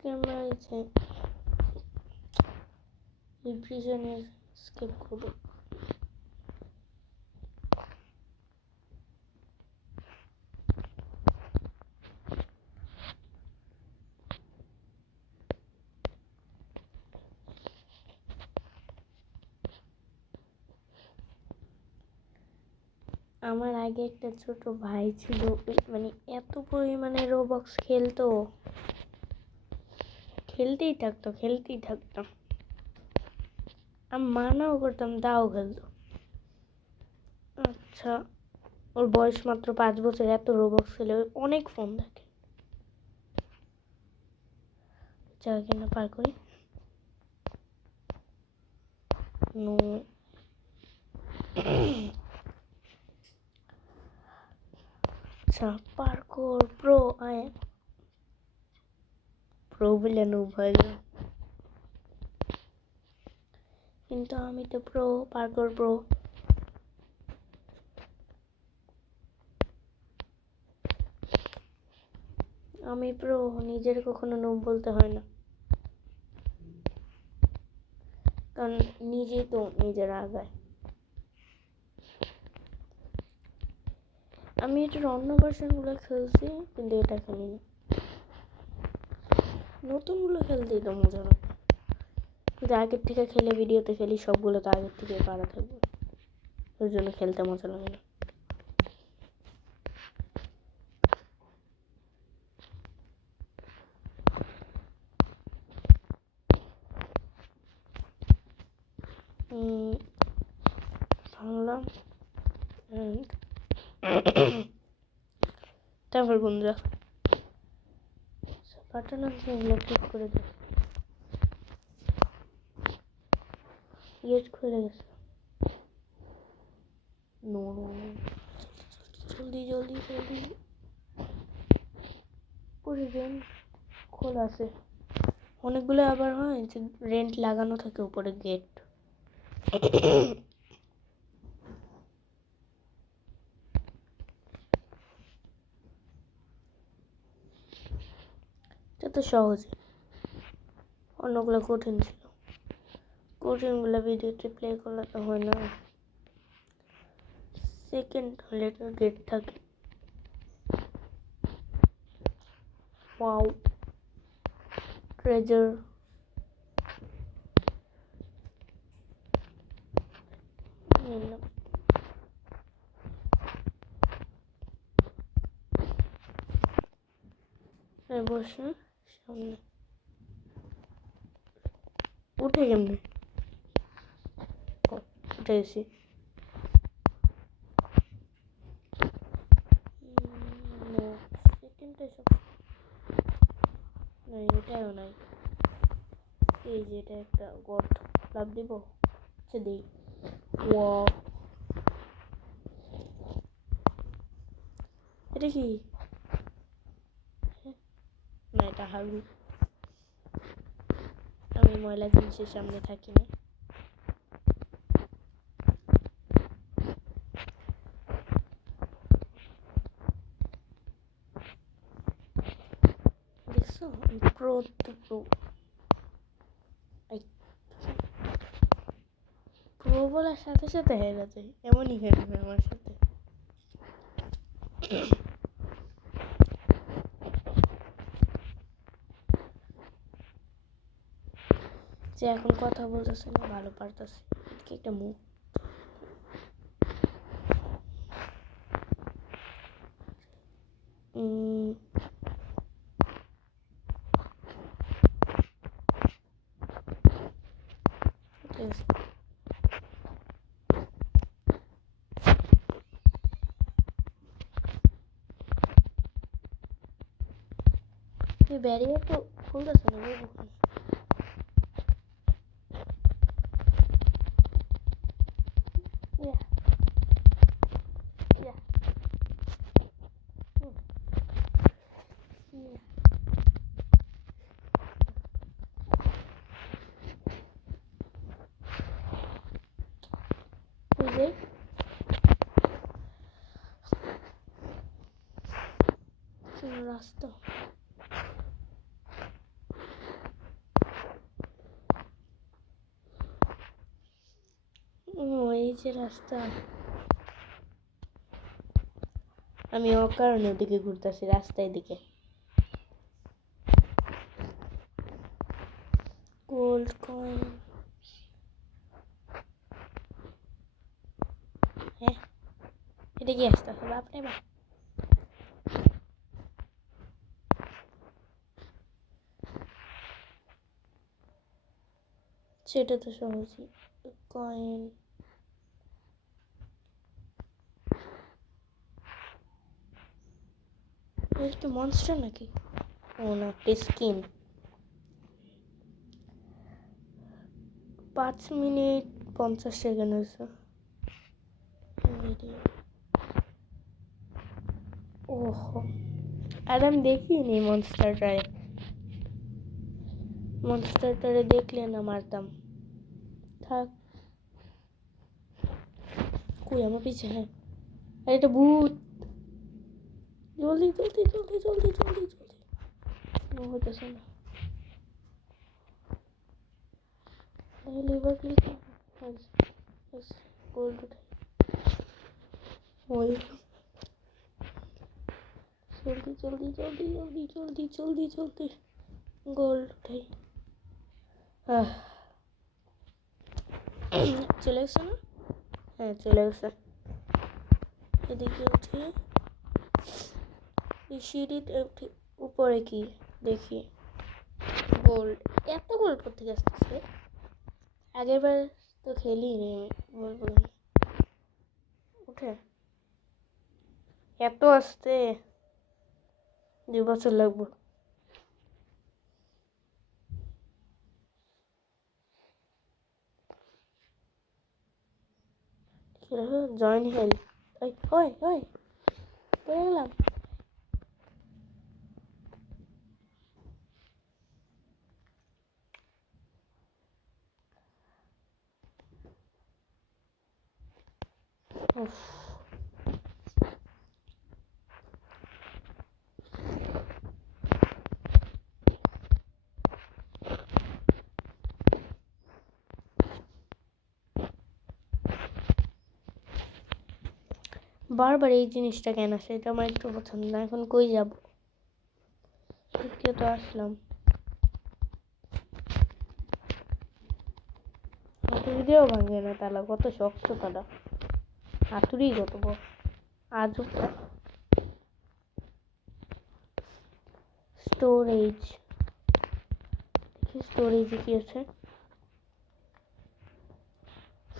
আজকে আমরা এই প্রিজনের স্কেপ করব। আমার আগে একটা ছোট ভাই ছিল, মানে এত পরিমাণে রোবক্স খেলতো, খেলতেই থাকতো। আমি মানাও করতাম, তাও খেলতো। আচ্ছা, ওর বয়স মাত্র 5 বছর, এত রোবক্স খেলে অনেক ফোন দেখে। জায়গা কিনা পার করি। নো আচ্ছা, পার্কোর প্রো আয় প্রো বলে নুব হয়ে গেল, কিন্তু আমি তো প্রো, পার্কোর প্রো। আমি প্রো, নিজের কখনো নুব বলতে হয় না, কারণ নিজেই তো নিজের আগায়। আমি এটার অন্য ভার্সনগুলো খেলছি, কিন্তু এটা খেলি না। নতুনগুলো খেলতেই তো মজা লাগে, কিন্তু আগের থেকে খেলে, ভিডিওতে খেলি, সবগুলো তো আগের থেকে পারা থাকবে, ওই জন্য খেলতে মজা লাগে না। ভাঙলাম তারপর গুঞ্জা বাটন আছে, এগুলো ক্লিক করে দেব। গেট খুলে গেছে। নো জলদি করে দেন। খোলা আছে অনেকগুলো, আবার হয় যে রেন্ট লাগানো থাকে উপরে গেট। এটা তো সহজে, অন্যগুলো কঠিন ছিল। কঠিনগুলো ভিডিওতে প্লে করলে তো হয় না। সেকেন্ড হলে গেট থাকে। Wow, treasure. বসে সামনে উঠে কেমনে? উঠে গেছি। এটাও নাই। এই যে এটা একটা গর্ত, লাভ দিব। আচ্ছা দিই। এটা কি? না, এটা হাগু। আমি ময়লা জিনিসের সামনে থাকি না। দেখছো, প্রো তো প্রো। প্রো বলার সাথে সাথে হেরে যায়, এমনই হেরে আমার সাথে। যে এখন কথা বলতেছে না, ভালো পারতেছে, একটা মুখ। ব্যারিয়ার তো খুলতেছে না, রাস্তা যে রাস্তা, আমি অকারণে ওদিকে ঘুরতেছি, রাস্তায় দিকে। গোল্ড কয়েন, হ্যাঁ এটা কি আসতেছে বাপরে বাপ। সেটা তো সহজই। কয়েন, এটা মনস্টার নাকি? ও না, একটা স্কিন। 5 মিনিট 50 সেকেন্ড হয়েছে। ওহো, আর আমি দেখিনি মনস্টারটারে দেখলে না মারতাম। থাক, কই আমার পিছে? হ্যাঁ, আর এটা ভূত। জলদি জলদি জলদি জলদি জলদি জলদি, হইতেছে না। লিভার ক্লিক, গোল্ড উঠাই। ওই জলদি জলদি জলদি জলদি জলদি জলদি জলদি গোল্ড উঠাই। চলে গেছে না? হ্যাঁ চলে গেছে। এদিকে উঠি, এই সিঁড়িতে উঠি, উপরে কি দেখি? গোল্ড। এত গোল্ড কোথেকে আসতেছে? আগের বার তো খেলি নি আমি, বলবো উঠে এত আসতে 2 বছর লাগবে। জয়েন হেল, হয় হয় পড়ে গেলাম। বারবার এই জিনিসটা কেন আসে, এটা আমার একটু পছন্দ না। এখন কই যাব? তো আসলাম, হাতুড়ি দিয়েও ভাঙে না তালা, কত শক্ত তালা, হাতুড়ি কত বড় আজব। স্টোরেজ, দেখি স্টোরেজে কি আছে।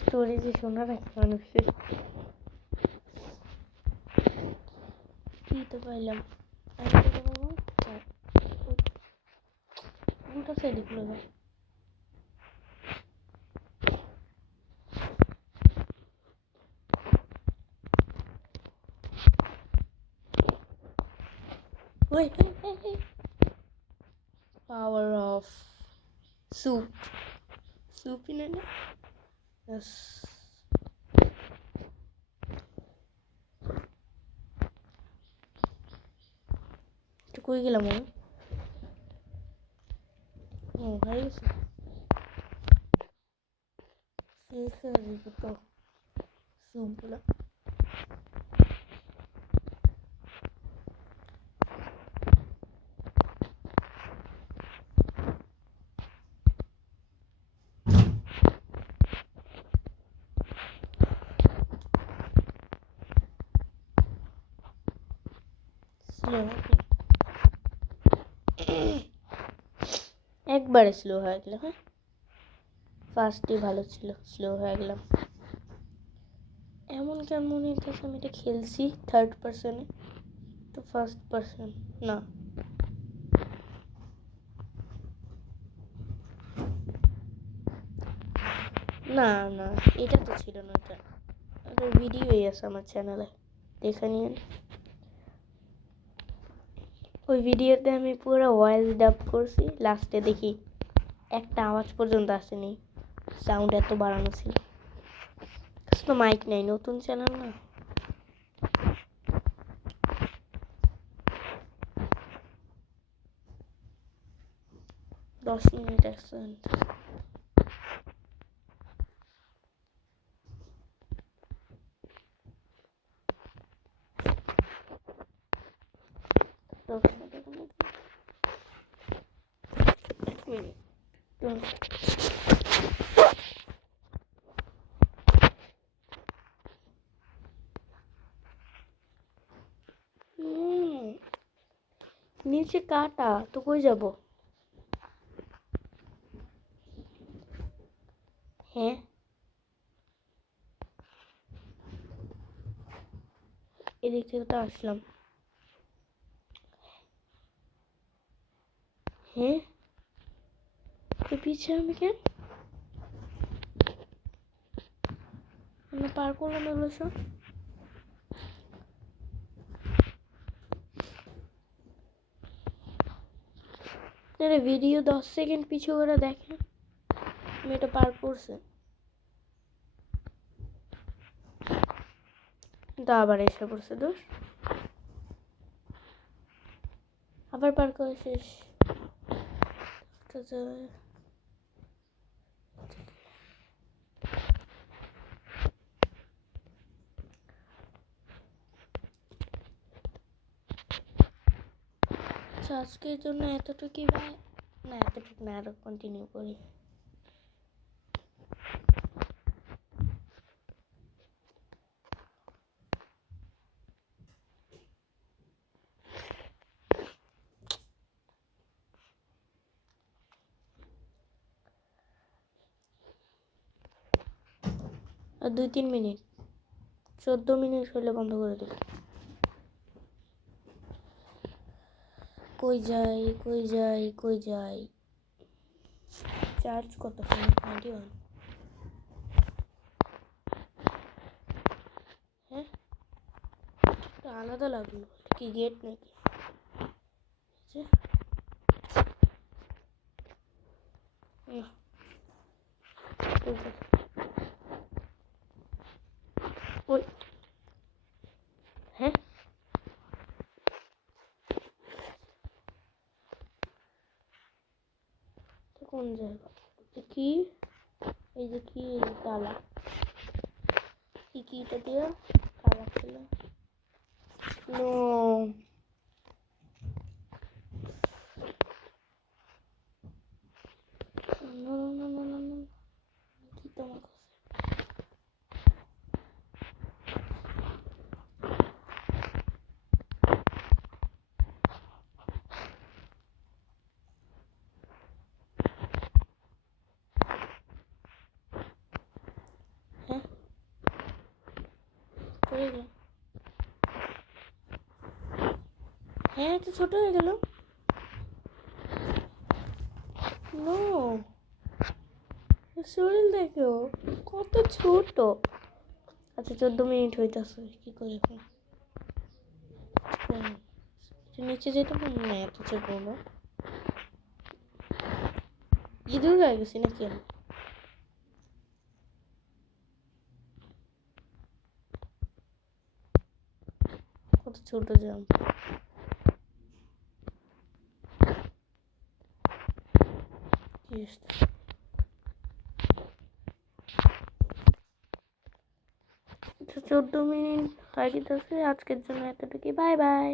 স্টোরেজে সোনা রাখে মানুষের, কি তো পাইলাম। উল্টা সাইডে খুলে যায়। Wait, hey. Power of soup. Soup in it? Yes. তো কই গেলাম আমি? ও হয়ে গেছে। শেষ হয়ে গেছে তো স্যুপগুলো। একবারে স্লো হয়ে গেল। হ্যাঁ, ফার্স্টই ভালো ছিল, স্লো হয়ে গেলাম। এমন কেন মনে হইতেছে আমি এটা খেলছি থার্ড পার্সনে, তো ফার্স্ট পার্সন না। না না, এটা তো ছিল না, এটা ভিডিওই আছে আমার চ্যানেলে, দেখে নিন। ওই ভিডিওতে আমি পুরো ভয়েস ডাব করছি, লাস্টে দেখি একটা আওয়াজ পর্যন্ত আসেনি, সাউন্ড এত বাড়ানো ছিল। তো মাইক নাই, নতুন চ্যানেল না। দশ মিনিট 1 সেকেন্ড। মিনিট। নিচে কাটা তো কই যাব? হ্যাঁ এদিক থেকে তো আসলাম। হ্যাঁ পিছিয়ে আমি কেন আমরা পার করলাম এগুলো সব? আরে ভিডিও 10 সেকেন্ড পিছু করে দেখেন আমি এটা পার করছে, কিন্তু আবার এসে পড়ছে দোষ, আবার পার করে শেষ। আজকের জন্য এতটুকুই, ভাই না এতটুকু না, আরো কন্টিনিউ করি। আর 2-3 মিনিট, 14 মিনিট হলে বন্ধ করে দেব। কই যাই কই যাই কই যাই? চার্জ কত? 91। হ্যাঁ এটা আলাদা লাগলো, কি গেট নাকি? ওই হ্যাঁ কোন জায়গা? কি এই যে কি তালা, কিটা দিয়ে তালা ছিল। নো কি তোমার কাছে? হ্যাঁ পড়ে গেল। হ্যাঁ এটা ছোট হয়ে গেল। নো শরীর দেখো কত ছোট। আচ্ছা 14 মিনিট হইতেছে, কি করে এখন? নিচে যেতে পারবো না, এত ছোট না। ইঁদুর গায়ে গেছি নাকি আমি? কত ছোট জাম। কি 14 মিনিট হয়ে গেছে। আজকের জন্য এতটুকুই, বাই বাই।